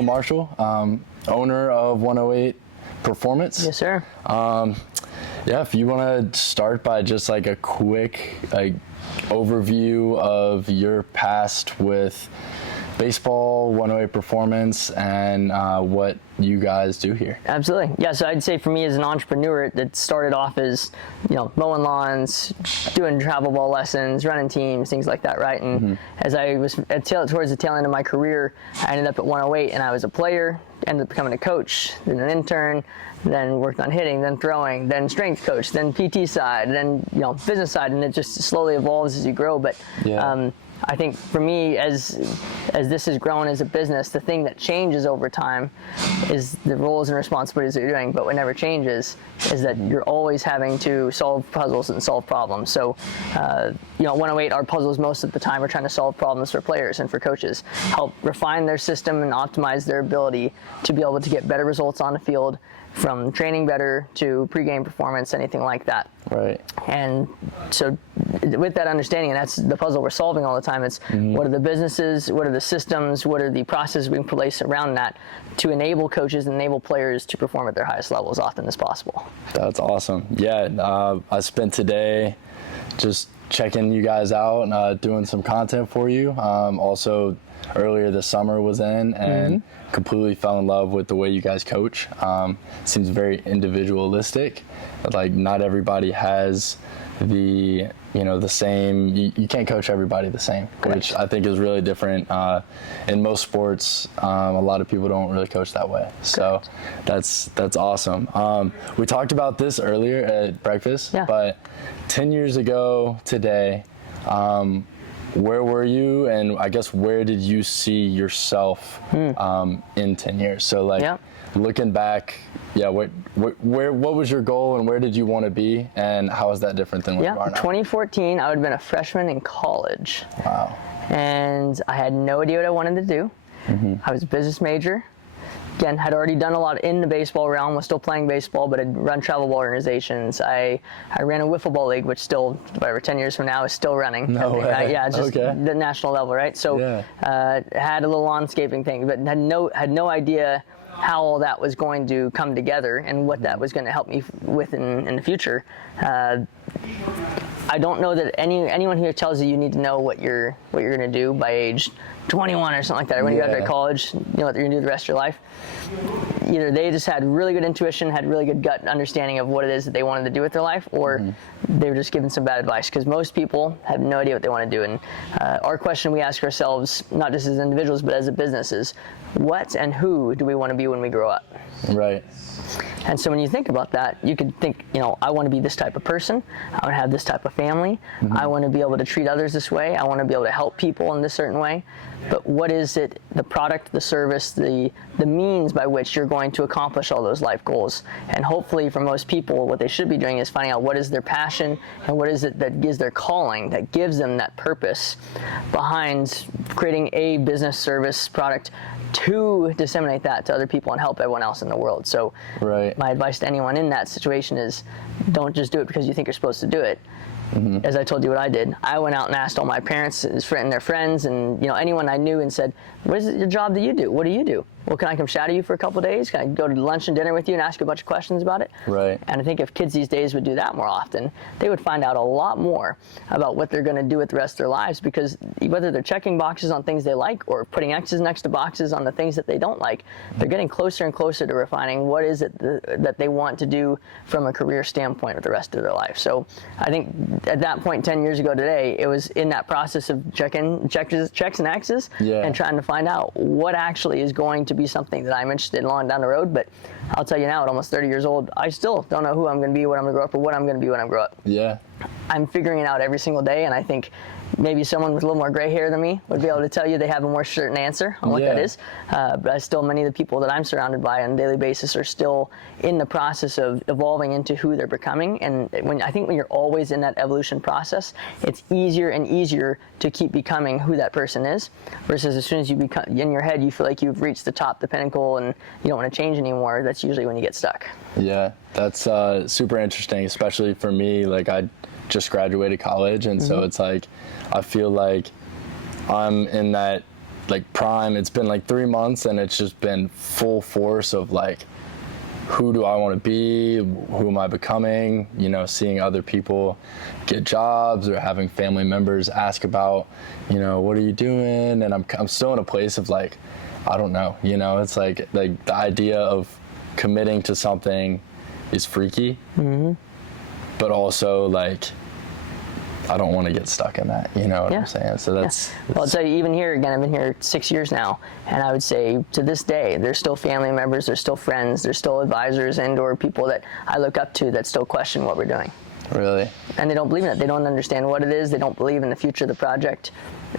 Will Marshall, owner of 108 Performance. Yes, sir. Yeah, if you want to start by just like a quick overview of your past with baseball, 108 Performance, and what you guys do here. Absolutely. Yeah, so I'd say for me as an entrepreneur, it started off as, mowing lawns, doing travel ball lessons, running teams, things like that, right? And as I was towards the tail end of my career, I ended up at 108 and I was a player, ended up becoming a coach, then an intern, then worked on hitting, then throwing, then strength coach, then PT side, then business side, and it just slowly evolves as you grow. But I think for me, as this has grown as a business, the thing that changes over time is the roles and responsibilities that you're doing, but what never changes is that you're always having to solve puzzles and solve problems. So, 108, our puzzles most of the time are trying to solve problems for players and for coaches, help refine their system and optimize their ability to be able to get better results on the field, from training better to pregame performance, anything like that. Right. And so with that understanding, and that's the puzzle we're solving all the time, it's what are the businesses, what are the systems, what are the processes we can place around that to enable coaches and enable players to perform at their highest level as often as possible. That's awesome. Yeah, I spent today just checking you guys out and doing some content for you. Also, earlier this summer was in and completely fell in love with the way you guys coach. Seems very individualistic. Like not everybody has the same, you can't coach everybody the same, which I think is really different. In most sports, a lot of people don't really coach that way. So that's awesome. We talked about this earlier at breakfast, but 10 years ago today, where were you, and I guess where did you see yourself in 10 years? So looking back, what was your goal and where did you want to be, and how is that different than what you are now? 2014, I would have been a freshman in college. Wow. And I had no idea what I wanted to do. I was a business major. Again, had already done a lot in the baseball realm, was still playing baseball, but I'd run travel ball organizations. I ran a wiffle ball league, which still, 10 years from now, is still running. No way. Yeah, just the national level, right? So had a little landscaping thing, but had no idea how all that was going to come together and what that was going to help me with in the future. I don't know that anyone here tells you need to know what you're going to do by age 21 or something like that. When you graduate college, you know what you're going to do the rest of your life. Either they just had really good intuition, had really good gut understanding of what it is that they wanted to do with their life, or they were just given some bad advice, because most people have no idea what they want to do. And our question we ask ourselves, not just as individuals, but as a business, is what and who do we want to be when we grow up? Right. And so when you think about that, you could think, I want to be this type of person. I want to have this type of family. I want to be able to treat others this way. I want to be able to help people in this certain way. But what is it, the product, the service, the means by which you're going to accomplish all those life goals? And hopefully for most people, what they should be doing is finding out what is their passion and what is it that gives their calling, that gives them that purpose behind creating a business, service, product to disseminate that to other people and help everyone else in the world. So my advice to anyone in that situation is don't just do it because you think you're supposed to do it. As I told you what I did, I went out and asked all my parents and their friends and anyone I knew and said, what is your job that you do? What do you do? Well, can I come shadow you for a couple of days? Can I go to lunch and dinner with you and ask you a bunch of questions about it? Right. And I think if kids these days would do that more often, they would find out a lot more about what they're going to do with the rest of their lives, because whether they're checking boxes on things they like or putting X's next to boxes on the things that they don't like, they're getting closer and closer to refining what is it that they want to do from a career standpoint with the rest of their life. So I think at that point 10 years ago today, it was in that process of checks and X's and trying to find out what actually is going to be something that I'm interested in long down the road. But I'll tell you now, at almost 30 years old, I still don't know who I'm going to be, what I'm going to grow up, or what I'm going to be when I grow up. Yeah. I'm figuring it out every single day, and I think maybe someone with a little more gray hair than me would be able to tell you they have a more certain answer on what that is. But still, many of the people that I'm surrounded by on a daily basis are still in the process of evolving into who they're becoming. And I think when you're always in that evolution process, it's easier and easier to keep becoming who that person is, versus as soon as you become, in your head, you feel like you've reached the top, the pinnacle, and you don't want to change anymore. That's usually when you get stuck. Yeah, that's super interesting, especially for me. Like, I just graduated college, and so it's like I feel like I'm in that like prime. It's been like 3 months, and it's just been full force of like, who do I want to be? Who am I becoming? You know, seeing other people get jobs or having family members ask about, you know, what are you doing? And I'm still in a place of like, I don't know, you know, it's like the idea of committing to something is freaky, but also like, I don't want to get stuck in that, you know what I'm saying? So that's... Well, I'll tell you, even here, again, I've been here 6 years now, and I would say to this day, there's still family members, there's still friends, there's still advisors and or people that I look up to that still question what we're doing. Really? And they don't believe in it. They don't understand what it is. They don't believe in the future of the project.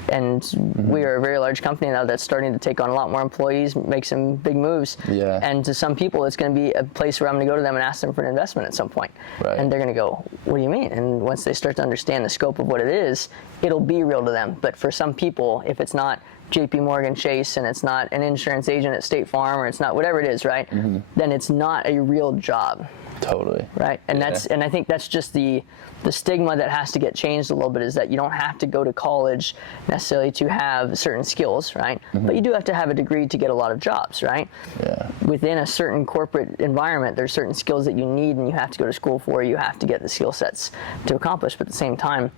And we are a very large company now that's starting to take on a lot more employees, make some big moves. Yeah. And to some people, it's going to be a place where I'm going to go to them and ask them for an investment at some point. Right. And they're going to go, what do you mean? And once they start to understand the scope of what it is, it'll be real to them. But for some people, if it's not JP Morgan Chase and it's not an insurance agent at State Farm or it's not whatever it is, right? Then it's not a real job. Totally. Right. And I think that's just the stigma that has to get changed a little bit, is that you don't have to go to college necessarily to have certain skills, right? But you do have to have a degree to get a lot of jobs, right? Yeah. Within a certain corporate environment, there's certain skills that you need and you have to go to school for, you have to get the skill sets to accomplish. But at the same time,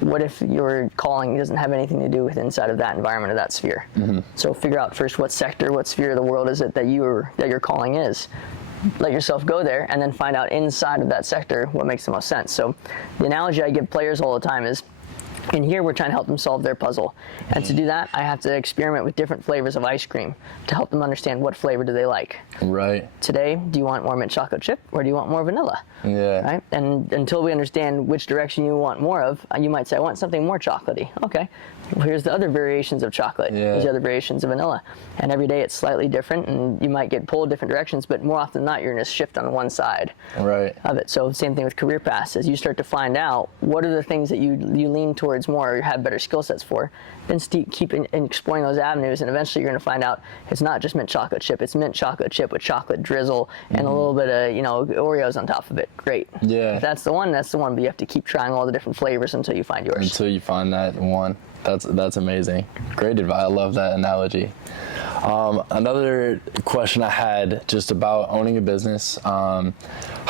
what if your calling doesn't have anything to do with inside of that environment or that sphere? So figure out first what sector, what sphere of the world is it that your calling is. Let yourself go there and then find out inside of that sector what makes the most sense. So the analogy I give players all the time is, in here we're trying to help them solve their puzzle. And to do that, I have to experiment with different flavors of ice cream to help them understand what flavor do they like. Right. Today, do you want more mint chocolate chip or do you want more vanilla? Yeah. Right? And until we understand which direction you want more of, you might say, I want something more chocolatey. Okay. Well, here's the other variations of chocolate. Yeah. Here's the other variations of vanilla. And every day it's slightly different and you might get pulled different directions, but more often than not, you're going to shift on one side of it. So same thing with career paths. As you start to find out what are the things that you lean towards more or have better skill sets for, then keep exploring those avenues, and eventually you're going to find out it's not just mint chocolate chip, it's mint chocolate chip with chocolate drizzle and a little bit of, Oreos on top of it. Great. Yeah. If that's the one, that's the one, but you have to keep trying all the different flavors until you find yours. Until you find that one. That's amazing. Great advice. I love that analogy. Another question I had just about owning a business. How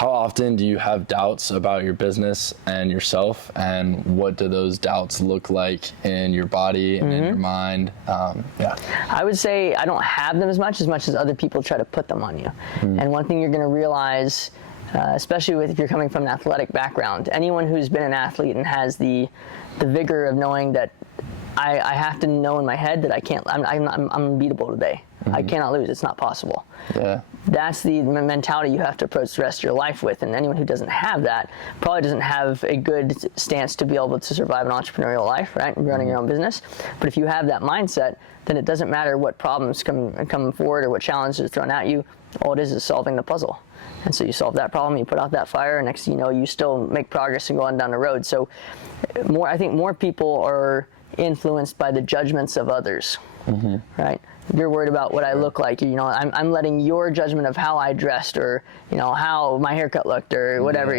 often do you have doubts about your business and yourself, and what do those doubts look like in your body and in your mind? I would say I don't have them as much as other people try to put them on you. And one thing you're going to realize, especially if you're coming from an athletic background, anyone who's been an athlete and has the vigor of knowing that I have to know in my head that I'm unbeatable today. I cannot lose. It's not possible. Yeah. That's the mentality you have to approach the rest of your life with. And anyone who doesn't have that probably doesn't have a good stance to be able to survive an entrepreneurial life, right? Running your own business. But if you have that mindset, then it doesn't matter what problems come forward or what challenges are thrown at you. All it is solving the puzzle. And so you solve that problem, you put out that fire, and next thing you know, you still make progress and go on down the road. So I think more people are influenced by the judgments of others, right? You're worried about what I look like. I'm letting your judgment of how I dressed, or how my haircut looked, or whatever.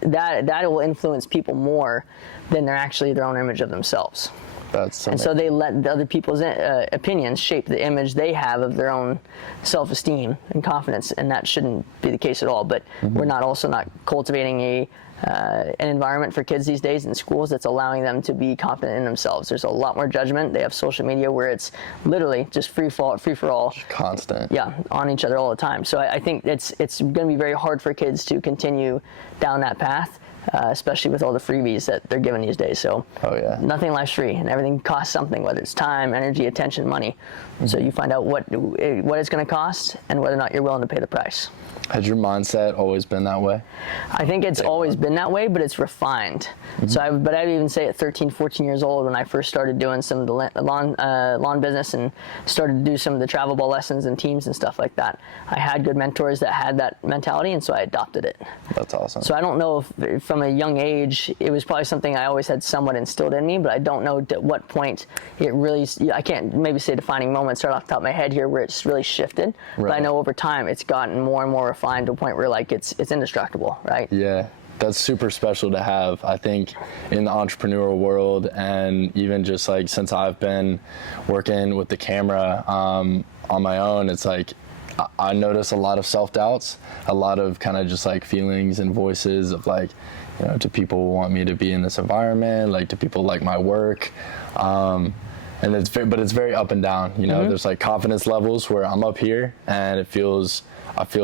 That will influence people more than they're actually their own image of themselves. And so they let the other people's opinions shape the image they have of their own self-esteem and confidence, and that shouldn't be the case at all. But we're not cultivating an environment for kids these days in schools that's allowing them to be confident in themselves. There's a lot more judgment. They have social media where it's literally just free for all. Just constant. Yeah, on each other all the time. So I think it's going to be very hard for kids to continue down that path. Especially with all the freebies that they're given these days. So nothing life's free, and everything costs something, whether it's time, energy, attention, money. So you find out what it's going to cost and whether or not you're willing to pay the price. Has your mindset always been that way? I think it's always been that way, but it's refined. So I'd even say at 13, 14 years old, when I first started doing some of the lawn business and started to do some of the travel ball lessons and teams and stuff like that, I had good mentors that had that mentality, and so I adopted it. That's awesome. So I don't know if from a young age, it was probably something I always had somewhat instilled in me, but I don't know at what point it really, I can't maybe say defining moments right off the top of my head here where it's really shifted, but I know over time it's gotten more and more refined to a point where it's indestructible, right? Yeah. that's super special to have. I think in the entrepreneurial world, and even just like since I've been working with the camera on my own, it's like I notice a lot of self-doubts, a lot of kind of just like feelings and voices of like, you know, do people want me to be in this environment? Like, do people like my work? And it's very up and down, you know. There's like confidence levels where I'm up here and I feel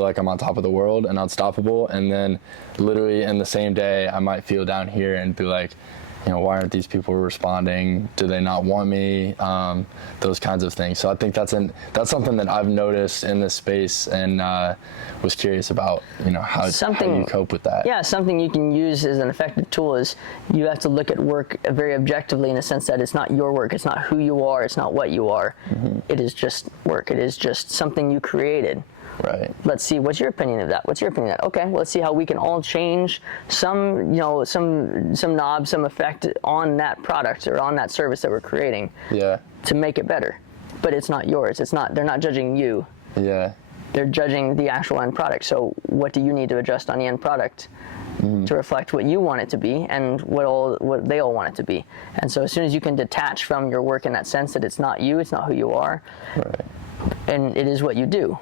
like I'm on top of the world and unstoppable, and then literally in the same day I might feel down here and be like, you know, why aren't these people responding? Do they not want me? Those kinds of things. So I think that's something that I've noticed in this space, and was curious about, you know, how you cope with that. Yeah, something you can use as an effective tool is you have to look at work very objectively, in the sense that it's not your work, it's not who you are, it's not what you are. It is just work. It is just something you created. Right. Let's see, what's your opinion of that? What's your opinion of that? Okay, well, let's see how we can all change some knob, some effect on that product or on that service that we're creating. Yeah. To make it better. But it's not yours. They're not judging you. Yeah. They're judging the actual end product. So what do you need to adjust on the end product to reflect what you want it to be and what they all want it to be? And so as soon as you can detach from your work in that sense, that it's not you, it's not who you are, right, and it is what you do,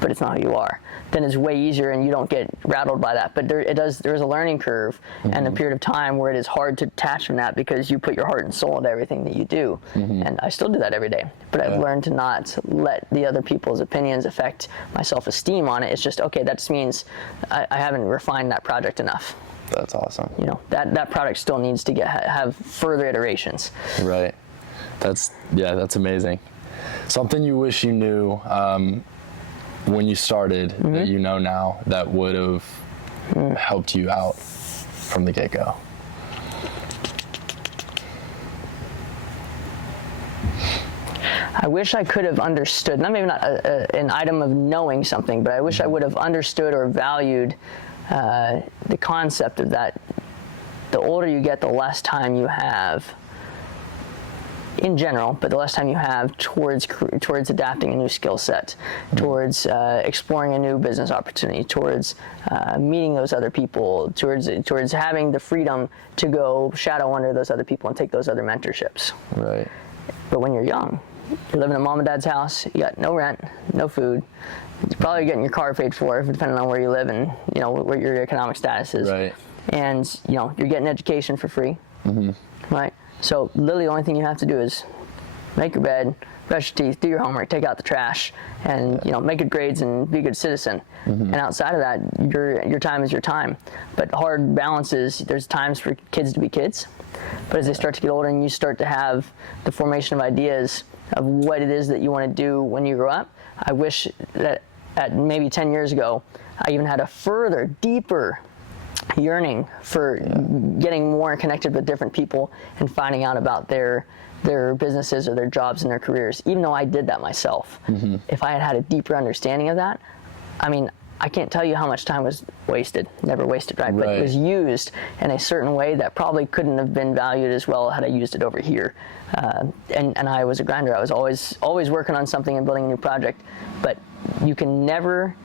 but it's not who you are, then it's way easier and you don't get rattled by that. But there's a learning curve and a period of time where it is hard to detach from that, because you put your heart and soul into everything that you do. And I still do that every day, but I've learned to not let the other people's opinions affect my self-esteem on it. It's just, okay, that just means I haven't refined that project enough. That's awesome. You know, that product still needs to have further iterations. Right. That's amazing. Something you wish you knew when you started that you know now that would have helped you out from the get-go? I wish I could have understood, maybe not an item of knowing something, but I wish I would have understood or valued the concept of that. The older you get, the less time you have in general, but the less time you have towards adapting a new skill set, towards exploring a new business opportunity, towards meeting those other people, towards having the freedom to go shadow under those other people and take those other mentorships. Right. But when you're young, you're living in mom and dad's house, you got no rent, no food, you're probably getting your car paid for, depending on where you live and, you know, what your economic status is. Right. And, you know, you're getting education for free, right? So literally the only thing you have to do is make your bed, brush your teeth, do your homework, take out the trash, and, you know, make good grades and be a good citizen. And outside of that, your time is your time. But hard balance is, there's times for kids to be kids, but as they start to get older and you start to have the formation of ideas of what it is that you want to do when you grow up, I wish that at maybe 10 years ago, I even had a further, deeper yearning for getting more connected with different people and finding out about their businesses or their jobs and their careers, even though I did that myself. If I had had a deeper understanding of that, I mean, I can't tell you how much time was wasted, never wasted, right? But it was used in a certain way that probably couldn't have been valued as well had I used it over here. And I was a grinder. I was always working on something and building a new project, but you can never,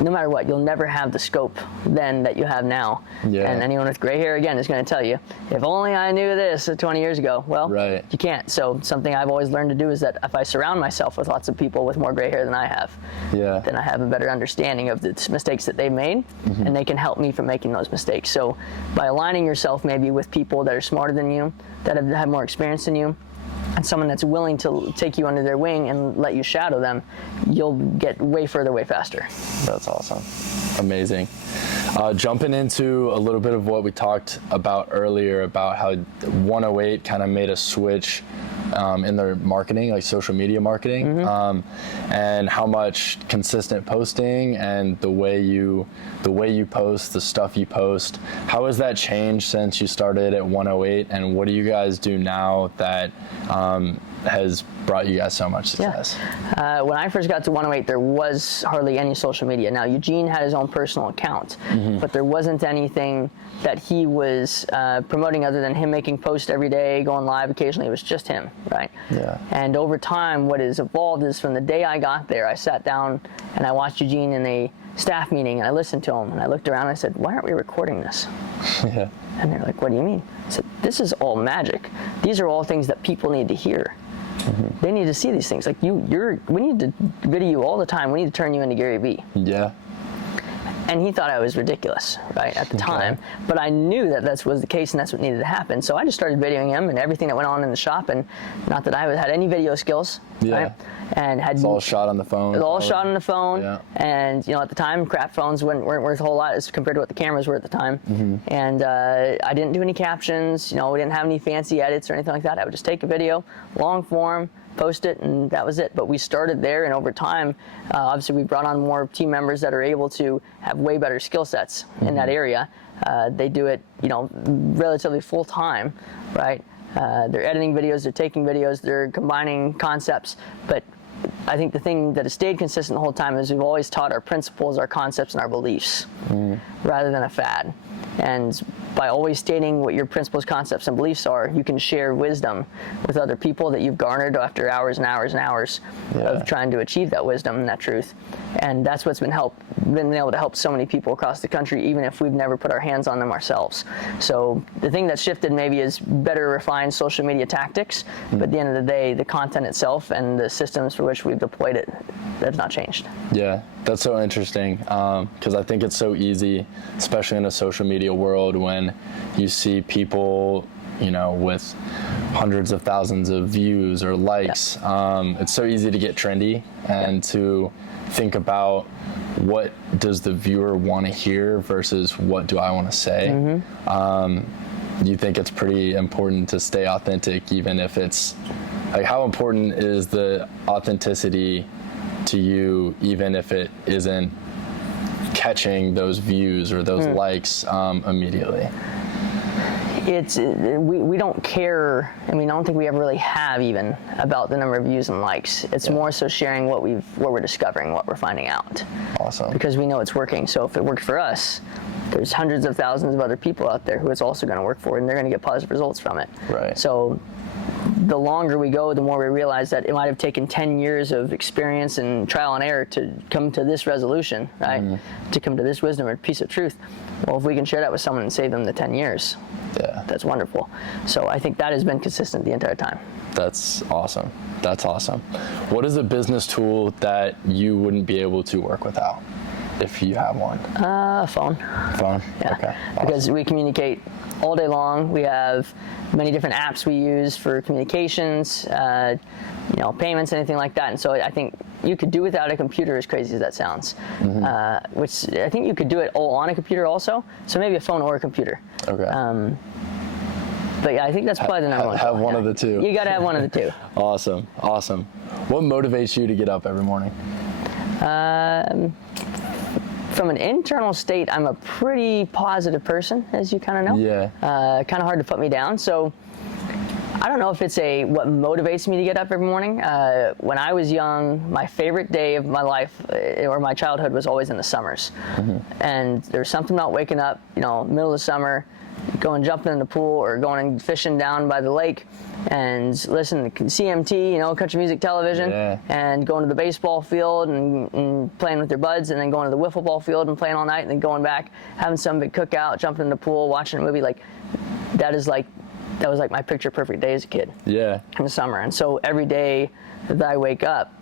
no matter what, you'll never have the scope then that you have now. Yeah. And anyone with gray hair, again, is going to tell you, if only I knew this 20 years ago. Well, you can't. So something I've always learned to do is that if I surround myself with lots of people with more gray hair than I have, then I have a better understanding of the mistakes that they've made, and they can help me from making those mistakes. So by aligning yourself maybe with people that are smarter than you, that have more experience than you, and someone that's willing to take you under their wing and let you shadow them, you'll get way further, way faster. That's awesome. Amazing. Jumping into a little bit of what we talked about earlier about how 108 kind of made a switch in their marketing, like social media marketing, and how much consistent posting and the way you post, the stuff you post, how has that changed since you started at 108, and what do you guys do now that has brought you guys so much success? When I first got to 108, there was hardly any social media. Now, Eugene had his own personal account, but there wasn't anything that he was promoting other than him making posts every day, going live occasionally. It was just him, right? Yeah. And over time, what has evolved is from the day I got there, I sat down and I watched Eugene in a staff meeting and I listened to them and I looked around and I said, why aren't we recording this? Yeah. And they're like, what do you mean? I said, this is all magic. These are all things that people need to hear. They need to see these things. Like we need to video you all the time. We need to turn you into Gary Vee. Yeah. And he thought I was ridiculous, right, at the time. But I knew that was the case and that's what needed to happen. So I just started videoing him and everything that went on in the shop. And not that I had any video skills, right? And it's all shot on the phone. It was all shot on the phone. Yeah. And, at the time, crap phones weren't worth a whole lot as compared to what the cameras were at the time. And I didn't do any captions. We didn't have any fancy edits or anything like that. I would just take a video, long form, post it, and that was it. But we started there, and over time, obviously we brought on more team members that are able to have way better skill sets in that area. They do it, relatively full time, right? They're editing videos, they're taking videos, they're combining concepts. But I think the thing that has stayed consistent the whole time is we've always taught our principles, our concepts, and our beliefs rather than a fad. And by always stating what your principles, concepts, and beliefs are, you can share wisdom with other people that you've garnered after hours and hours and hours of trying to achieve that wisdom and that truth. And that's what's been able to help so many people across the country, even if we've never put our hands on them ourselves. So the thing that's shifted maybe is better refined social media tactics, but at the end of the day, the content itself and the systems for which we've deployed it, that's not changed. Yeah, that's so interesting, because I think it's so easy, especially in a social media world, when you see people, with hundreds of thousands of views or likes. It's so easy to get trendy and to think about what does the viewer want to hear versus what do I want to say. You think it's pretty important to stay authentic, even if it's like, how important is the authenticity to you, even if it isn't catching those views or those likes immediately? We don't care. I don't think we ever really have even about the number of views and likes. It's more so sharing what we're discovering, what we're finding out. Awesome. Because we know it's working. So if it worked for us, there's hundreds of thousands of other people out there who it's also going to work for, and they're going to get positive results from it. Right. So the longer we go, the more we realize that it might have taken 10 years of experience and trial and error to come to this resolution, right? To come to this wisdom or piece of truth. Well, if we can share that with someone and save them the 10 years, that's wonderful. So I think that has been consistent the entire time. That's awesome. That's awesome. What is a business tool that you wouldn't be able to work without, if you have one? Phone. Phone? Yeah. Okay. Awesome. Because we communicate all day long. We have many different apps we use for communications, payments, anything like that. And so I think you could do without a computer, as crazy as that sounds. Which I think you could do it all on a computer also. So maybe a phone or a computer. Okay. But yeah, I think that's probably the number one. Have one of the two. You got to have one of the two. Awesome. What motivates you to get up every morning? From an internal state, I'm a pretty positive person, as you kind of know. Yeah. Kind of hard to put me down. So I don't know if it's what motivates me to get up every morning. When I was young, my favorite day of my life or my childhood was always in the summers. And there's something about waking up, middle of summer, going jumping in the pool or going fishing down by the lake and listening to CMT, country music television, and going to the baseball field and playing with your buds, and then going to the wiffle ball field and playing all night, and then going back, having some big cookout, jumping in the pool, watching a movie. That was like my picture perfect day as a kid. Yeah. In the summer. And so every day that I wake up,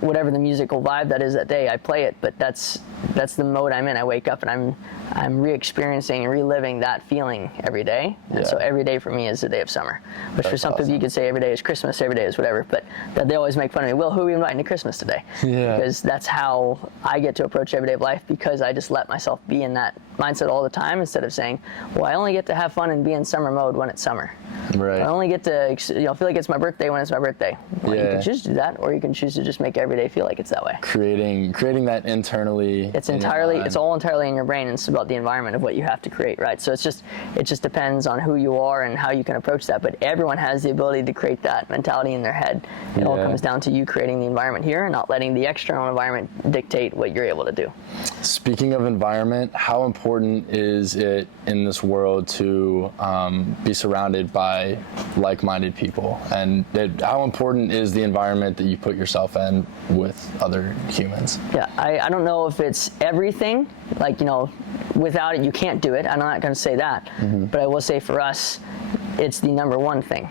whatever the musical vibe that is that day, I play it, but that's the mode I'm in. I wake up and I'm re-experiencing and reliving that feeling every day. And so every day for me is the day of summer. Which for some people you could say every day is Christmas, every day is whatever, but they always make fun of me. Will, who are we inviting to Christmas today? Yeah. Because that's how I get to approach everyday life, because I just let myself be in that mindset all the time instead of saying, well, I only get to have fun and be in summer mode when it's summer. Right. I only get to feel like it's my birthday when it's my birthday. Well, you can choose to do that, or you can choose to just make every day feel like it's that way. Creating that internally. It's all entirely in your brain, and it's about the environment of what you have to create, right? So it just depends on who you are and how you can approach that. But everyone has the ability to create that mentality in their head. It all comes down to you creating the environment here and not letting the external environment dictate what you're able to do. Speaking of environment, how important is it in this world to be surrounded by like-minded people? And how important is the environment that you put yourself in with other humans. Yeah, I don't know if it's everything, like, without it you can't do it. I'm not going to say that, but I will say for us, it's the number one thing.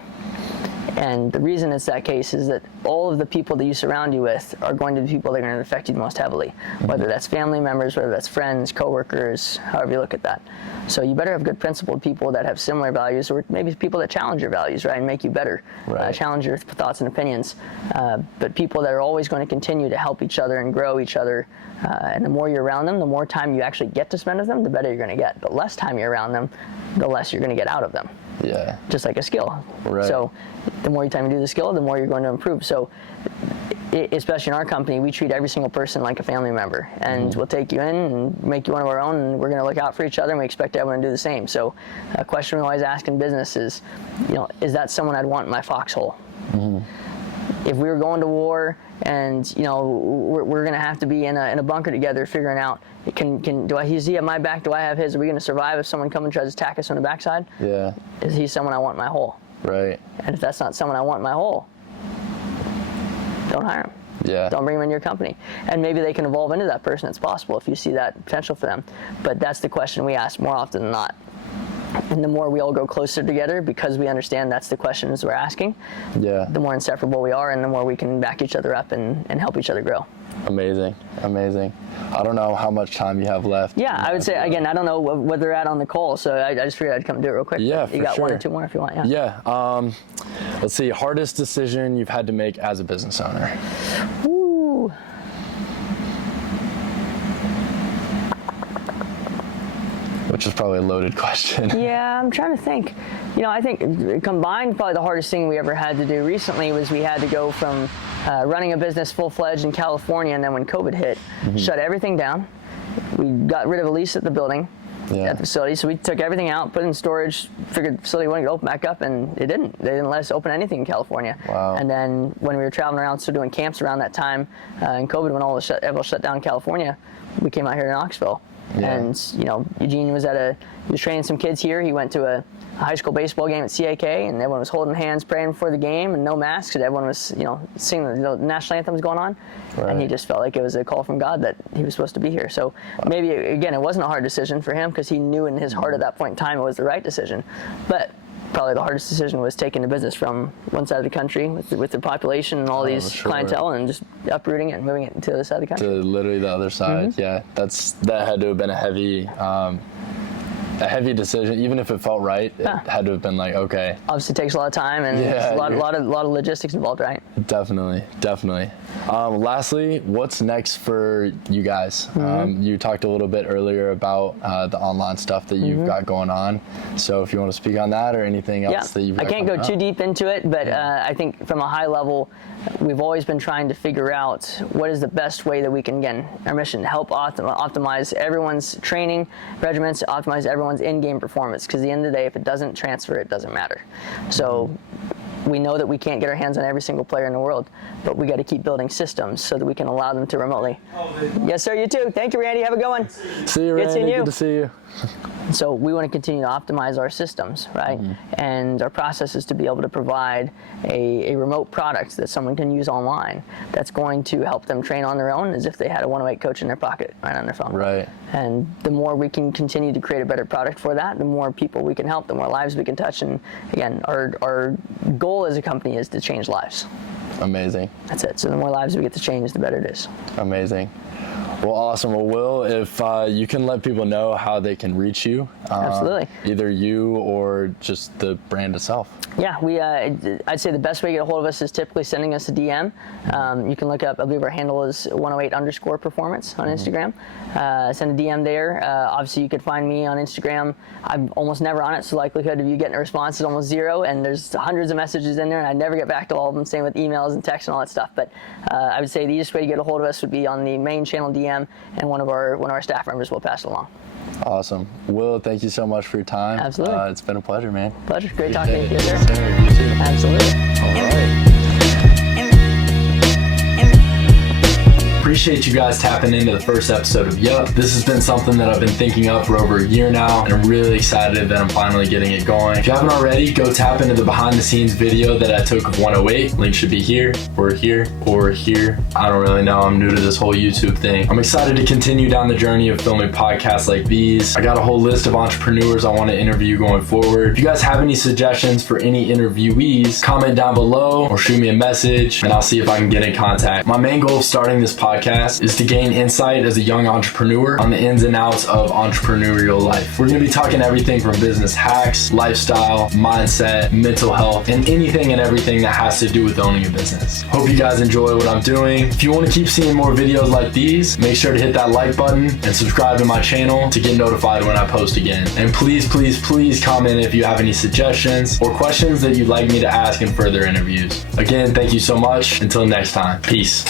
And the reason it's that case is that all of the people that you surround you with are going to be people that are going to affect you the most heavily, whether that's family members, whether that's friends, coworkers, however you look at that. So you better have good principled people that have similar values, or maybe people that challenge your values, right, and make you better, challenge your thoughts and opinions. But people that are always going to continue to help each other and grow each other. And the more you're around them, the more time you actually get to spend with them, the better you're going to get. The less time you're around them, the less you're going to get out of them. Yeah. Just like a skill. Right. So the more time you do the skill, the more you're going to improve. So especially in our company, we treat every single person like a family member, and we'll take you in and make you one of our own, and we're going to look out for each other, and we expect everyone to do the same. So a question we always ask in business is, is that someone I'd want in my foxhole? If we were going to war and we're going to have to be in a bunker together figuring out, is he at my back, do I have his, are we going to survive if someone comes and tries to attack us on the backside? Yeah. Is he someone I want in my hole? Right. And if that's not someone I want in my hole, don't hire him. Yeah. Don't bring them into your company. And maybe they can evolve into that person. It's possible if you see that potential for them. But that's the question we ask more often than not. And the more we all grow closer together, because we understand that's the questions we're asking, the more inseparable we are, and the more we can back each other up and help each other grow. Amazing. I don't know how much time you have left. Yeah, I would say, again, I don't know what they're at on the call, so I just figured I'd come do it real quick. Yeah, you got sure. 1 or 2 more if you want. Yeah. Let's see. Hardest decision you've had to make as a business owner? Ooh. Which is probably a loaded question. Yeah, I'm trying to think. I think combined, probably the hardest thing we ever had to do recently was we had to go from running a business full-fledged in California, and then when COVID hit, shut everything down. We got rid of a lease at the building, at the facility, so we took everything out, put it in storage, figured the facility wouldn't open back up, and it didn't. They didn't let us open anything in California. Wow. And then when we were traveling around, still doing camps around that time, in COVID, when everyone shut down in California, we came out here to Knoxville. Yeah. And Eugene was he was training some kids here. He went to a high school baseball game at CAK, and everyone was holding hands, praying before the game, and no masks, because everyone was singing the national anthems going on. Right. And he just felt like it was a call from God that he was supposed to be here. So maybe again, it wasn't a hard decision for him, because he knew in his heart at that point in time it was the right decision. But probably the hardest decision was taking the business from one side of the country with the population and all these clientele, and just uprooting it and moving it to the other side of the country. To literally the other side. Yeah, that had to have been a heavy decision. Even if it felt right, it had to have been like, okay. Obviously, it takes a lot of time, and a lot of logistics involved, right? Definitely. Lastly, what's next for you guys? You talked a little bit earlier about the online stuff that you've got going on. So if you want to speak on that or anything else that you've got I can't go too deep into it, but I think from a high level, we've always been trying to figure out what is the best way that we can, again, our mission, help optimize everyone's training regimens, optimize everyone's in-game performance, because at the end of the day, if it doesn't transfer, it doesn't matter. So we know that we can't get our hands on every single player in the world, but we got to keep building systems so that we can allow them to remotely. Yes, sir, you too. Thank you, Randy. Have a good one. See you, Randy. Good to see you. So we want to continue to optimize our systems, right? And our process is to be able to provide a remote product that someone can use online that's going to help them train on their own as if they had a 108 coach in their pocket right on their phone. Right. And the more we can continue to create a better product for that, the more people we can help, the more lives we can touch. And again, our goal as a company is to change lives. Amazing. That's it. So the more lives we get to change, the better it is. Amazing. Well, awesome. Well, Will, if you can let people know how they can reach you. Absolutely. Either you or just the brand itself. Yeah, I'd say the best way to get a hold of us is typically sending us a DM. You can look up, I believe our handle is 108_performance on Instagram. Send a DM there. Obviously, you could find me on Instagram. I'm almost never on it, so likelihood of you getting a response is almost zero, and there's hundreds of messages in there, and I never get back to all of them, same with emails and texts and all that stuff. But I would say the easiest way to get a hold of us would be on the main channel DM, and one of our staff members will pass it along. Awesome. Will, thank you so much for your time. Absolutely. It's been a pleasure, man. Pleasure. Great talking to you, sir. Yes, sir. You too. Absolutely. All right. Appreciate appreciate you guys tapping into the first episode of Yup. This has been something that I've been thinking up for over a year now, and I'm really excited that I'm finally getting it going. If you haven't already, go tap into the behind the scenes video that I took of 108. Link should be here, or here, or here. I don't really know. I'm new to this whole YouTube thing. I'm excited to continue down the journey of filming podcasts like these. I got a whole list of entrepreneurs I want to interview going forward. If you guys have any suggestions for any interviewees, comment down below or shoot me a message and I'll see if I can get in contact. My main goal of starting this podcast is to gain insight as a young entrepreneur on the ins and outs of entrepreneurial life. We're going to be talking everything from business hacks, lifestyle, mindset, mental health, and anything and everything that has to do with owning a business. Hope you guys enjoy what I'm doing. If you want to keep seeing more videos like these, make sure to hit that like button and subscribe to my channel to get notified when I post again. And please, please, please comment if you have any suggestions or questions that you'd like me to ask in further interviews. Again, thank you so much. Until next time, peace.